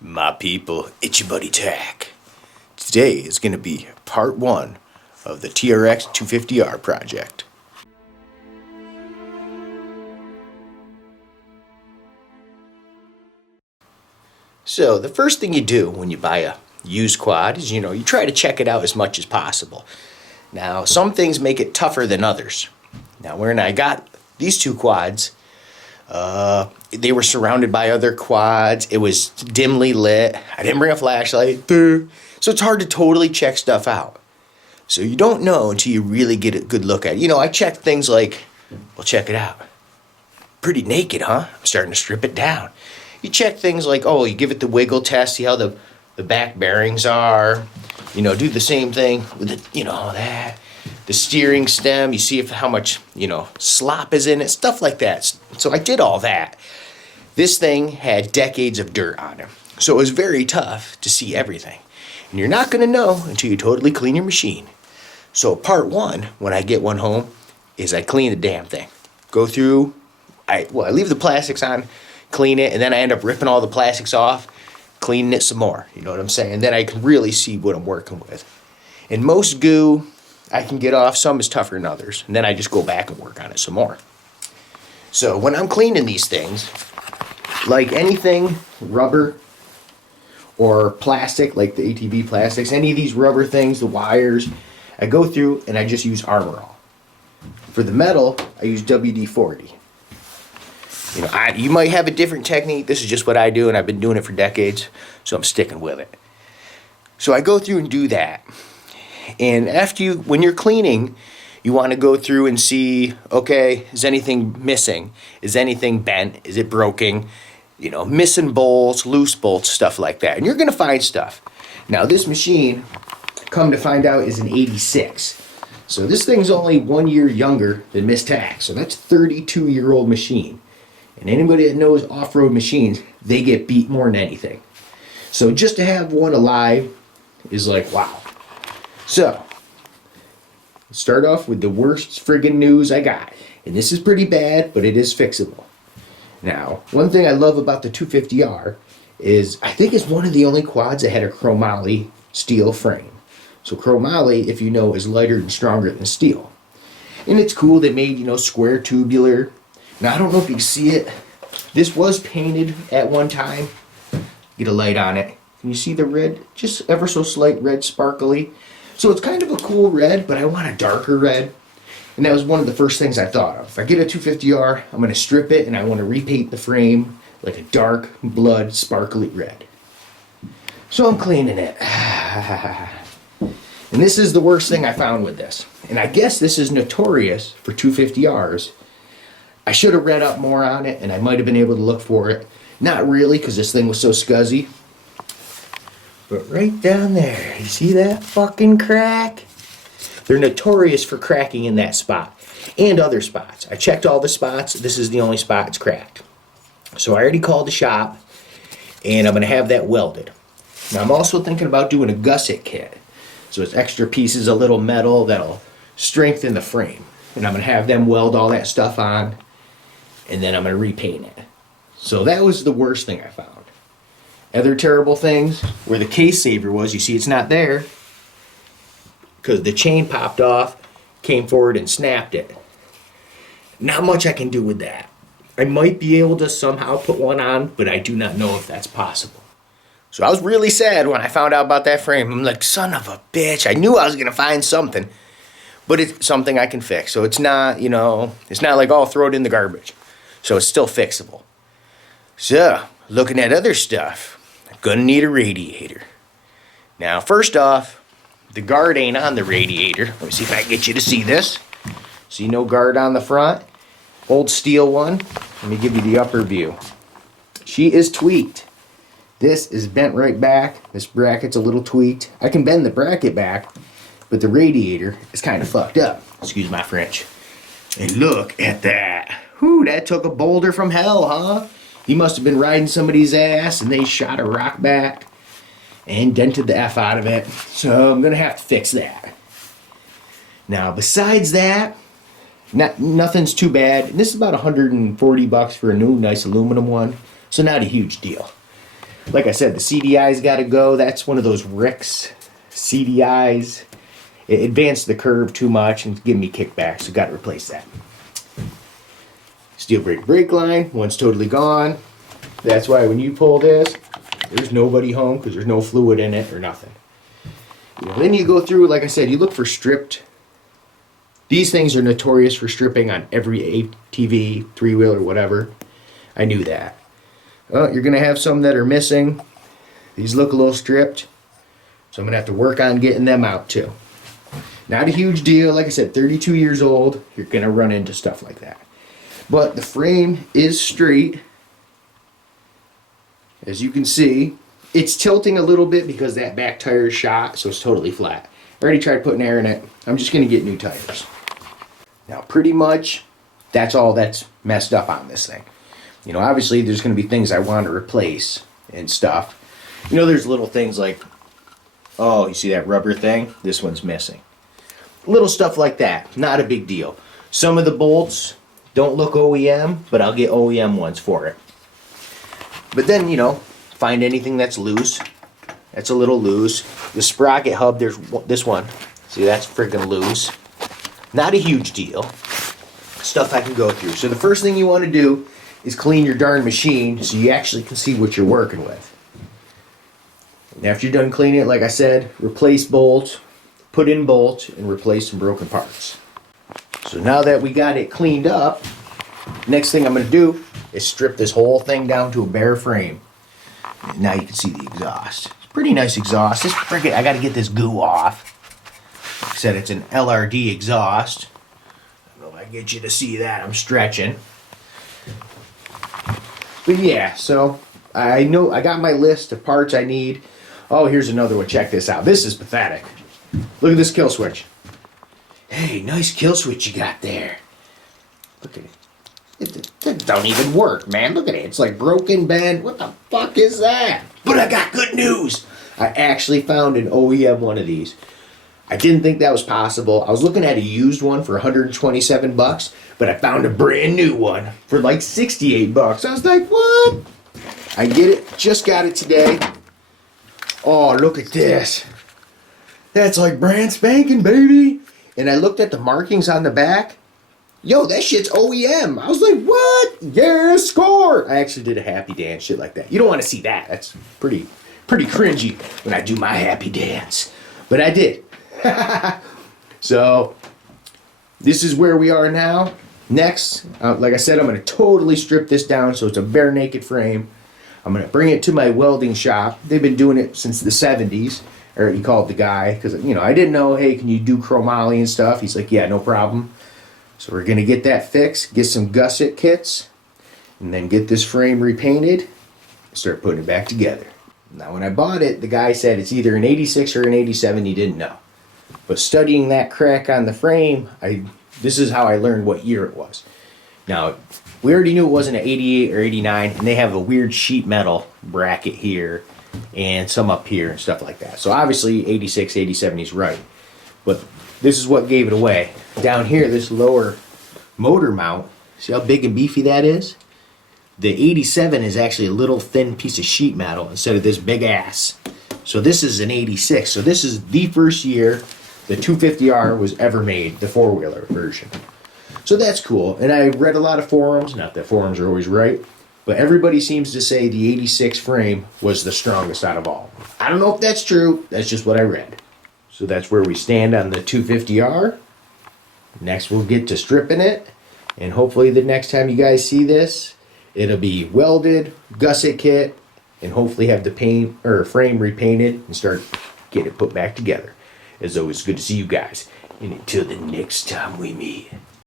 My people, it's your buddy Tack. Today is going to be part 1 of the TRX250R project. So the first thing you do when you buy a used quad is, you try to check it out as much as possible. Now, some things make it tougher than others. Now, when I got these two quads, they were surrounded by other quads. It was dimly lit. I didn't bring a flashlight. So it's hard to totally check stuff out. So you don't know until you really get a good look at it. I checked things like, well, check it out. Pretty naked, huh? I'm starting to strip it down. You check things like, you give it the wiggle test, see how the back bearings are. Do the same thing with the steering stem. You see how much, slop is in it, stuff like that. So I did all that. This thing had decades of dirt on it. So it was very tough to see everything. And you're not going to know until you totally clean your machine. So part 1, when I get one home, is I clean the damn thing. Go through, I leave the plastics on, clean it, and then I end up ripping all the plastics off, cleaning it some more. You know what I'm saying? Then I can really see what I'm working with. And most goo I can get off. Some is tougher than others. And then I just go back and work on it some more. So when I'm cleaning these things, like anything rubber or plastic, like the ATV plastics, any of these rubber things, the wires, I go through and I just use Armor All. For the metal, I use WD-40. You might have a different technique. This is just what I do, and I've been doing it for decades, so I'm sticking with it. So I go through and do that. And when you're cleaning, you want to go through and see, okay, is anything missing? Is anything bent? Is it broken? Missing bolts, loose bolts, stuff like that. And you're going to find stuff. Now, this machine, come to find out, is an 86. So this thing's only 1 year younger than Miss Tack. So that's a 32-year-old machine. And anybody that knows off-road machines, they get beat more than anything. So just to have one alive is like, wow. So, start off with the worst friggin' news I got. And this is pretty bad, but it is fixable. Now, one thing I love about the 250R is I think it's one of the only quads that had a chromoly steel frame. So chromoly, if you know, is lighter and stronger than steel. And it's cool, they made, square tubular. Now, I don't know if you can see it. This was painted at one time. Get a light on it. Can you see the red? Just ever so slight red sparkly. So it's kind of a cool red, but I want a darker red. And that was one of the first things I thought of. If I get a 250R, I'm going to strip it and I want to repaint the frame like a dark blood sparkly red. So I'm cleaning it. And this is the worst thing I found with this. And I guess this is notorious for 250Rs. I should have read up more on it, and I might have been able to look for it. Not really, because this thing was so scuzzy. But right down there, you see that fucking crack? They're notorious for cracking in that spot. And other spots. I checked all the spots. This is the only spot it's cracked. So I already called the shop, and I'm going to have that welded. Now I'm also thinking about doing a gusset kit. So it's extra pieces of little metal that'll strengthen the frame. And I'm going to have them weld all that stuff on. And then I'm going to repaint it. So that was the worst thing I found. Other terrible things, where the case saver was, you see it's not there. Because the chain popped off, came forward and snapped it. Not much I can do with that. I might be able to somehow put one on, but I do not know if that's possible. So I was really sad when I found out about that frame. I'm like, son of a bitch. I knew I was going to find something. But it's something I can fix. So it's not, it's not like, throw it in the garbage. So it's still fixable. So, looking at other stuff, I'm gonna need a radiator. Now, first off, the guard ain't on the radiator. Let me see if I can get you to see this. See, no guard on the front. Old steel one. Let me give you the upper view. She is tweaked. This is bent right back. This bracket's a little tweaked. I can bend the bracket back, but the radiator is kind of fucked up. Excuse my French. And look at that. Whew, that took a boulder from hell, huh? He must have been riding somebody's ass and they shot a rock back and dented the F out of it. So I'm going to have to fix that. Now, besides that, nothing's too bad. And this is about $140 for a new nice aluminum one. So not a huge deal. Like I said, the CDI's got to go. That's one of those Ricks CDIs. It advanced the curve too much and giving me kickback, so got to replace that. Steel brake line, one's totally gone. That's why when you pull this, there's nobody home because there's no fluid in it or nothing. Then you go through, like I said, you look for stripped. These things are notorious for stripping on every ATV, three-wheeler, whatever. I knew that. Well, you're going to have some that are missing. These look a little stripped. So I'm going to have to work on getting them out too. Not a huge deal. Like I said, 32 years old. You're going to run into stuff like that. But the frame is straight. As you can see, it's tilting a little bit because that back tire is shot, so it's totally flat. I already tried putting air in it. I'm just going to get new tires. Now, pretty much, that's all that's messed up on this thing. Obviously, there's going to be things I want to replace and stuff. There's little things like, oh, you see that rubber thing? This one's missing. Little stuff like that. Not a big deal. Some of the bolts don't look OEM, but I'll get OEM ones for it. But then, find anything that's loose. That's a little loose. The sprocket hub, there's this one. See, that's freaking loose. Not a huge deal. Stuff I can go through. So the first thing you want to do is clean your darn machine so you actually can see what you're working with. And after you're done cleaning it, like I said, replace bolts, put in bolts, and replace some broken parts. So now that we got it cleaned up, next thing I'm going to do is strip this whole thing down to a bare frame. And now you can see the exhaust. It's pretty nice exhaust. I got to get this goo off. Like I said, it's an LRD exhaust. I don't know if I can get you to see that. I'm stretching. But yeah, so I know I got my list of parts I need. Oh, here's another one. Check this out. This is pathetic. Look at this kill switch. Hey, nice kill switch you got there. Look at it. It don't even work, man. Look at it. It's like broken, bent. What the fuck is that? But I got good news. I actually found an OEM one of these. I didn't think that was possible. I was looking at a used one for 127 bucks, but I found a brand new one for like 68 bucks. I was like, what? I get it. Just got it today. Oh, look at this. That's like brand spanking, baby. And I looked at the markings on the back. Yo, that shit's OEM. I was like, what? Yeah, score. I actually did a happy dance, shit like that. You don't want to see that. That's pretty cringy when I do my happy dance. But I did. So, this is where we are now. Next, like I said, I'm going to totally strip this down so it's a bare naked frame. I'm going to bring it to my welding shop. They've been doing it since the 70s. I already called the guy because, I didn't know, hey, can you do chromoly and stuff? He's like, yeah, no problem. So we're going to get that fixed, get some gusset kits, and then get this frame repainted and start putting it back together. Now when I bought it, the guy said it's either an 86 or an 87, he didn't know. But studying that crack on the frame, this is how I learned what year it was. Now, we already knew it wasn't an 88 or 89, and they have a weird sheet metal bracket here and some up here and stuff like that. So obviously 86, 87 is right. But this is what gave it away. Down here, this lower motor mount, see how big and beefy that is? The 87 is actually a little thin piece of sheet metal instead of this big ass. So this is an 86. So this is the first year the 250R was ever made, the four-wheeler version. So that's cool. And I read a lot of forums, not that forums are always right, but everybody seems to say the 86 frame was the strongest out of all. I don't know if that's true. That's just what I read. So that's where we stand on the 250R. Next we'll get to stripping it. And hopefully the next time you guys see this, it'll be welded, gusset kit, and hopefully have the paint or frame repainted and start getting it put back together. As always, good to see you guys. And until the next time we meet.